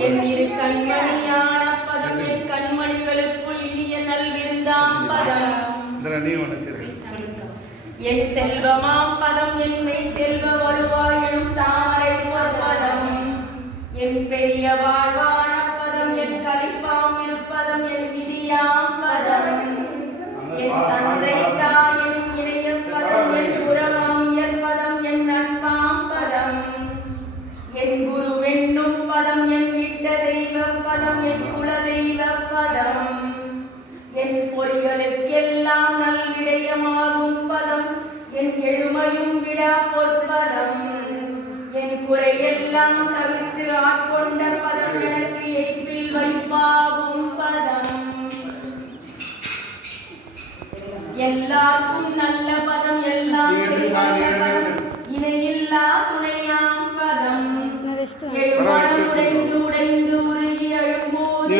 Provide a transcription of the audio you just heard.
என் இரு கண்மணியான பதம் என் கண்மணிகளுக்குள் இனிய நல்விருந்தாம் பதம் என் செல்வமாம் பதம் என்மை செல்வ வருவாய் எனும் தாமரை பதம் என் பெரிய வாழ்வான பதம் என் களிப்பாம் இருப்பதம் என் விதியாம் பதம் என் தந்தை தாயனும் இணைய பதம் என் உறவாம் இயற்பதம் என் நட்பாம் பதம் என் குரு என்னும் பதம் என் விட்ட தெய்வ பதம் என் குல தெய்வ பதம் என் பொறிகளுக்கெல்லாம் நல்விடயமாகும் பதம் என் எழுமையும் விடா பொற்பதம் என் குறையெல்லாம் தவிர்த்து ஆட்கொண்ட பதம் எனக்கு எய்ப்பில் வைப்பாகும் பதம் எல்லாருக்கும் நல்ல பதம் எல்லாம் இணையில்லா துணையாம் பதம் எழுவாய் உடைந்து உடைந்து உருகி எழும்போது